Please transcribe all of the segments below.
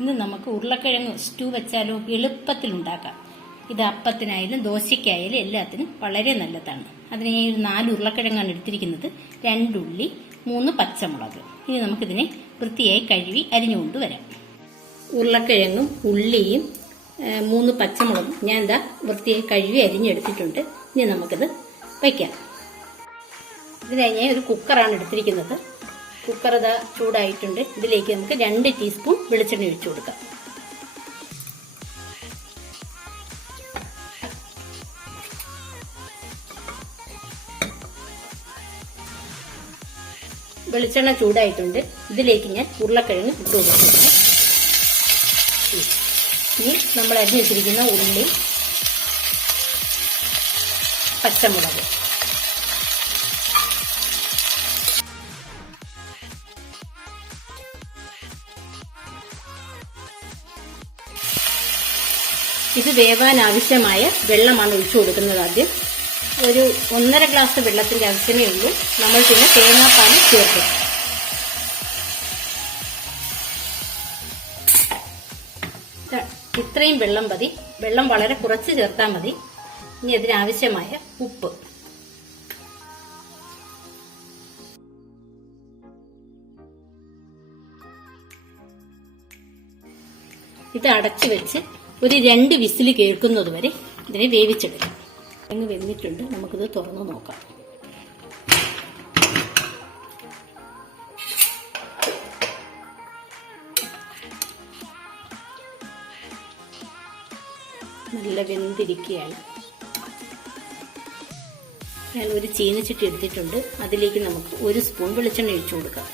ഇന്ന് നമുക്ക് ഉരുളക്കിഴങ്ങ് സ്റ്റൂ വെച്ചാലോ എളുപ്പത്തിൽ ഉണ്ടാക്കാം ഇത് അപ്പത്തിനായാലും ദോശയ്ക്കായാലും എല്ലാത്തിനും വളരെ നല്ലതാണ്. അതിന് ഞാൻ ഒരു നാല് ഉരുളക്കിഴങ്ങാണ് എടുത്തിരിക്കുന്നത്. രണ്ടുള്ളി മൂന്ന് പച്ചമുളക്. ഇനി നമുക്കിതിനെ വൃത്തിയായി കഴുകി അരിഞ്ഞുകൊണ്ട് വരാം. ഉരുളക്കിഴങ്ങും ഉള്ളിയും മൂന്ന് പച്ചമുളകും ഞാൻ എന്താ വൃത്തിയായി കഴുകി അരിഞ്ഞെടുത്തിട്ടുണ്ട്. ഇനി നമുക്കിത് വയ്ക്കാം. ഇതിനായി ഞാൻ ഒരു കുക്കറാണ് എടുത്തിരിക്കുന്നത്. കുക്കർ ഇതാ ചൂടായിട്ടുണ്ട്. ഇതിലേക്ക് നമുക്ക് രണ്ട് ടീസ്പൂൺ വെളിച്ചെണ്ണ ഒഴിച്ചു കൊടുക്കാം. വെളിച്ചെണ്ണ ചൂടായിട്ടുണ്ട്. ഇതിലേക്ക് ഞാൻ ഉരുളക്കിഴങ്ങ് ഇട്ട് കൊടുക്കുന്നു ഇനി നമ്മൾ അരിഞ്ഞ് വെച്ചിരിക്കുന്ന ഉള്ളി പച്ചമുളക്. ഇത് വേവാൻ ആവശ്യമായ വെള്ളമാണ് ഒഴിച്ചു കൊടുക്കുന്നത് ആദ്യം. ഒരു ഒന്നര ഗ്ലാസ് വെള്ളത്തിന്റെ ആവശ്യമേ ഉള്ളൂ. നമ്മൾ പിന്നെ തേങ്ങാപ്പാൽ ചേർക്കും. ഇത്രയും വെള്ളം മതി. വെള്ളം വളരെ കുറച്ച് ചേർത്താൽ മതി. ഇനി അതിനാവശ്യമായ ഉപ്പ്. ഇത് അടച്ചു വെച്ച് ഒരു രണ്ട് വിസിൽ കേൾക്കുന്നത് വരെ ഇതിനെ വേവിച്ചെടുക്കാം. അങ്ങ് വെന്തിട്ടുണ്ട്. നമുക്കിത് തുറന്നു നോക്കാം. നല്ല വെന്തിരിക്കുകയാണ്. ഒരു ചീനച്ചട്ടി എടുത്തിട്ടുണ്ട്. അതിലേക്ക് നമുക്ക് ഒരു സ്പൂൺ വെളിച്ചെണ്ണ ഒഴിച്ചു കൊടുക്കാം.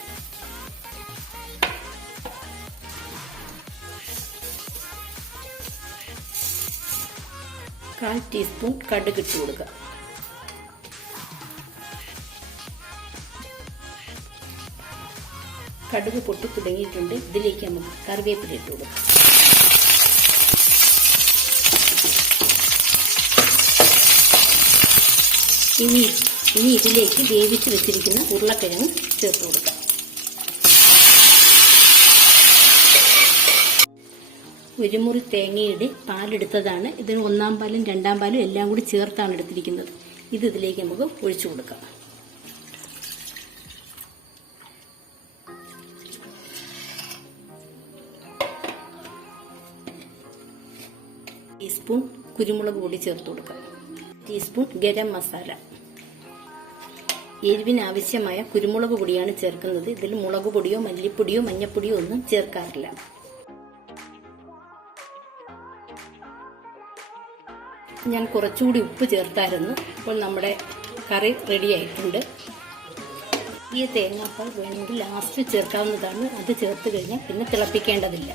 കാൽ ടീസ്പൂൺ കടുക് ഇട്ട് കൊടുക്കുക. കടുക് പൊട്ടി തുടങ്ങിയിട്ടുണ്ട്. ഇതിലേക്ക് നമുക്ക് കറിവേപ്പില ഇട്ട് കൊടുക്കാം. ഇനി ഇനി ഇതിലേക്ക് വേവിച്ച് വെച്ചിരിക്കുന്ന ഉരുളക്കിഴങ്ങ് ചേർത്ത് കൊടുക്കാം. ഒരു മുറി തേങ്ങയുടെ പാലെടുത്തതാണ്. ഇതിന് ഒന്നാം പാലും രണ്ടാം പാലും എല്ലാം കൂടി ചേർത്താണ് എടുത്തിരിക്കുന്നത്. ഇത് ഇതിലേക്ക് നമുക്ക് ഒഴിച്ചു കൊടുക്കാം. ടീസ്പൂൺ കുരുമുളക് പൊടി ചേർത്ത് കൊടുക്കാം. ടീസ്പൂൺ ഗരം മസാല. എരിവിന് ആവശ്യമായ കുരുമുളക് പൊടിയാണ് ചേർക്കുന്നത്. ഇതിൽ മുളക് പൊടിയോ മല്ലിപ്പൊടിയോ മഞ്ഞപ്പൊടിയോ ഒന്നും ചേർക്കാറില്ല. ഞാൻ കുറച്ചുകൂടി ഉപ്പ് ചേർത്തായിരുന്നു. അപ്പോൾ നമ്മുടെ കറി റെഡി ആയിട്ടുണ്ട്. ഈ തേങ്ങാപ്പാൽ വേണമെങ്കിൽ ലാസ്റ്റ് ചേർക്കാവുന്നതാണ്. അത് ചേർത്ത് കഴിഞ്ഞാൽ പിന്നെ തിളപ്പിക്കേണ്ടതില്ല.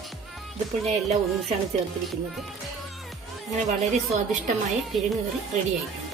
ഇതിപ്പോൾ ഞാൻ എല്ലാം ഒന്നിച്ചാണ് ചേർത്തിരിക്കുന്നത്. അങ്ങനെ വളരെ സ്വാദിഷ്ടമായ കിഴങ്ങ് കറി റെഡി ആയിട്ടുണ്ട്.